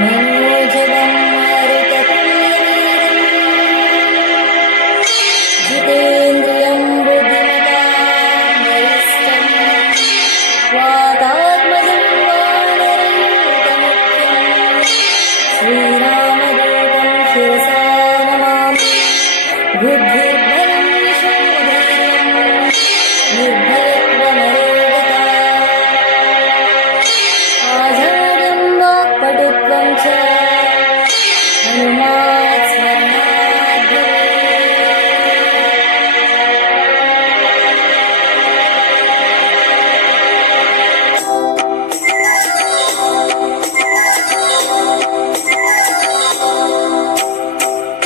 मनोजवं मारुततुल्यवेगं जितेन्द्रियं बुद्धिमतां वरिष्ठं वातात्मजं वानरयूथमुख्यं श्रीरामदूतं शिरसा नमामि। बुद्धिर्बलं यशोधैर्यं निर्भयत्वमरोगता आजाड्यं वाक्पटुत्वं च हनुमात् स्मरणात्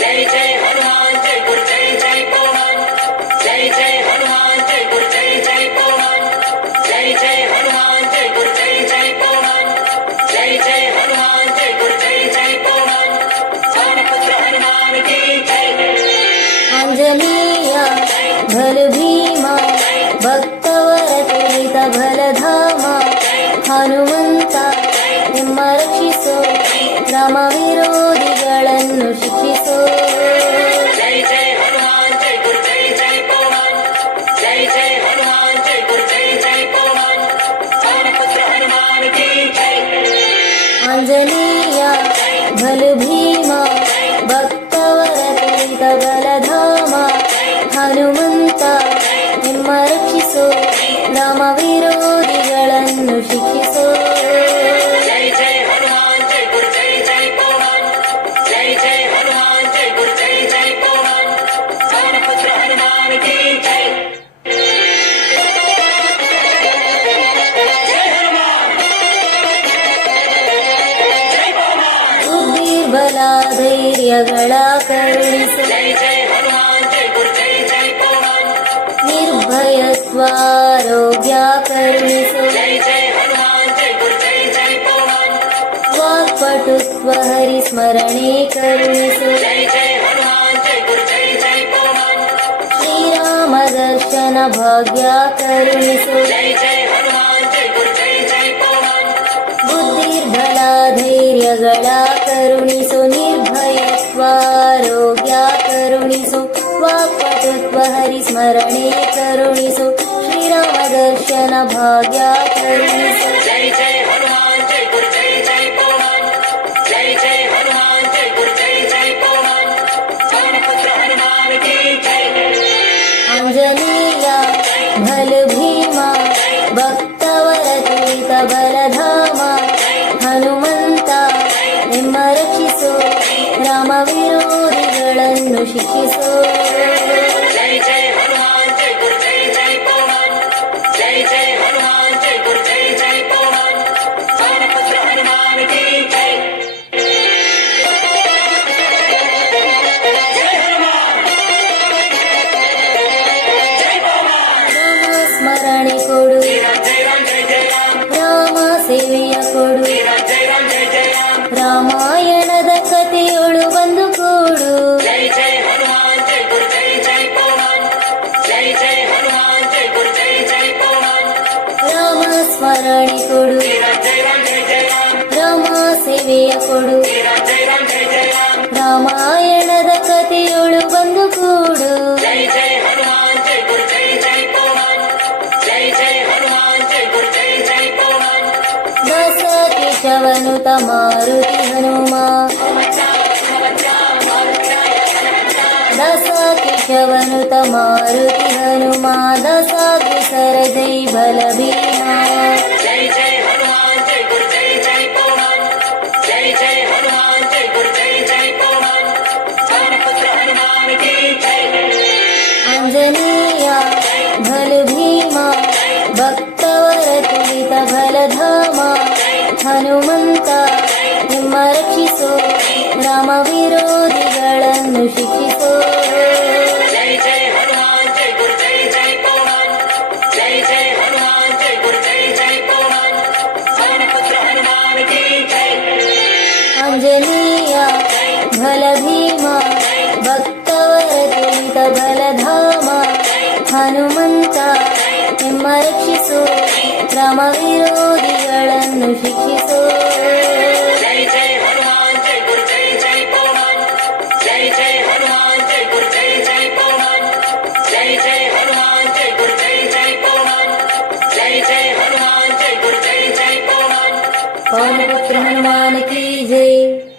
जय जय हनुमान जय गुरु जय जय पवन जय जय हनुमान जय गुरु जय जय पवन जय जय हनुमान जय गुरु जय जय पवन जय जय हनुमान जय गुरु जय जय पवन पवनपुत्र हनुमान की जय। आञ्जनेय बल भीमा ಭಕ್ತವರತುಲಿತ ಬಲಧಾಮ ಹನುಮಂತ ನಿಮ್ಮ ರಕ್ಷಿಸೋ ರಾಮ ವಿರೋಧಿಗಳನ್ನು ಶಿಕ್ಷಿಸೋ जय जय हनुमान जय गुरु जय जय पवन जय जय हनुमान जय गुरु जय जय पवन पवनपुत्र हनुमान की जय। ಆಂಜನೇಯ ಬಲ ಭೀಮ ಭಕ್ತವರತುಲಿತ ಬಲಧಾಮ ಹನುಮಂತ ನಿಮ್ಮ ರಕ್ಷಿಸೋ ರಾಮ ವಿರೋಧಿಗಳನ್ನು ಶಿಕ್ಷಿಸೋ जय जय हनुमान जय गुरु जय जय पवन जय जय हनुमान जय गुरु जय जय पवन पवनपुत्र हनुमान की जय। जय हनुमान जय पवन ಬುದ್ಧಿರ್ಬಲ ಧೈರ್ಯಗಳ ಕರುಣಿಸು जय जय हनुमान जय गुरु जय जय पवन ನಿರ್ಭಯತ್ವ ಆರೋಗ್ಯ ಕರುಣಿಸು जय जय हनुमान जय गुरु जय जय पवन ವಾಕ್ಪಟುತ್ವ ಹರಿಸ್ಮರಣೆ ಕರುಣಿಸು जय जय हनुमान जय गुरु जय जय पवन ಶ್ರೀರಾಮ ದರ್ಶನ ಭಾಗ್ಯ ಕರುಣಿಸು जय जय हनुमान जय गुरु जय जय पवन ಬುದ್ಧಿರ್ಬಲ ಧೈರ್ಯಗಳ ಕರುಣಿಸು ನಿರ್ಭಯತ್ವ ಆರೋಗ್ಯ ಕರುಣಿಸು ವಾಕ್ಪಟುತ್ವ ಹರಿಸ್ಮರಣೆ ಕರುಣಿಸು ಶ್ರೀರಾಮ ದರ್ಶನ ಭಾಗ್ಯ ಕರುಣಿಸು जय जय हनुमान जय गुरु जय जय पवन जय जय हनुमान जय गुरु जय जय पवन पवनपुत्र हनुमान की जय। ಆಂಜನೇಯ ಬಲ ಭೀಮ ಭಕ್ತವರತುಲಿತ ಬಲಧಾಮ ಹನುಮಂತ ನಿಮ್ಮ ರಕ್ಷಿಸೋ ರಾಮ ವಿರೋಧಿಗಳನ್ನು ಶಿಕ್ಷಿಸೋ जय जय हनुमान जय गुरु जय जय पवन जय जय हनुमान जय गुरु जय जय पवन पवनपुत्र हनुमान की जय। जय हनुमान जय पवन ರಾಮ ಸ್ಮರಣೆ ಕೊಡು जय राम जय राम जय जय राम ರಾಮ ಸೇವೆಯ ಕೊಡು जय राम जय राम जय जय राम ರಾಮಾಯಣದ ಕಥೆಯೊಳು ಬಂದು ಕೂಡು जय जय हनुमान जय गुरु जय जय पवन जय जय हनुमान जय गुरु जय जय पवन ರಾಮ ಸ್ಮರಣೆ ಕೊಡು जय राम जय राम जय जय राम ರಾಮ ಸೇವೆಯ ಕೊಡು जय राम जय राम जय जय राम ರಾಮಾಯಣದ ಕಥೆಯೊಳು ಬಂದು ಕೂಡು जय जय हनुमान जय गुरु जय जय पवन जय जय हनुमान जय गुरु जय जय पवन ದಸ ಕೇಶವನುತ ಮಾರುತಿ ಹನುಮ ದಸ ಕೇಶವನುತ ಮಾರುತಿ ಹನುಮ ದಸಾಗ್ರಸರ ಜೈ ಬಲ ಭೀಮ जय जय हनुमान जय गुरु जय जय पवन जय जय हनुमान जय गुरु जय जय पवन पवनपुत्र हनुमान की जय। ಆಂಜನೇಯ ಬಲ ಭೀಮ ಭಕ್ತವರತುಲಿತ ಬಲಧಾಮ ಹನುಮಂತ ನಿಮ್ಮ ರಕ್ಷಿಸೋ ರಾಮ ವಿರೋಧಿಗಳನ್ನು ಶಿಕ್ಷಿಸೋ जय जय हनुमान जय गुरु जय जय पवन जय जय हनुमान जय गुरु जय जय पवन पवनपुत्र हनुमान की जय। ಆಂಜನೇಯ ಬಲ ಭೀಮ ಭಕ್ತವರತುಲಿತ ಬಲಧಾಮ ಹನುಮಂತ ನಿಮ್ಮ ರಕ್ಷಿಸೋ ರಾಮ ವಿರೋಧಿಗಳನ್ನು ಶಿಕ್ಷಿಸೋ जय जय हनुमान पवन पुत्र हनुमान की जय।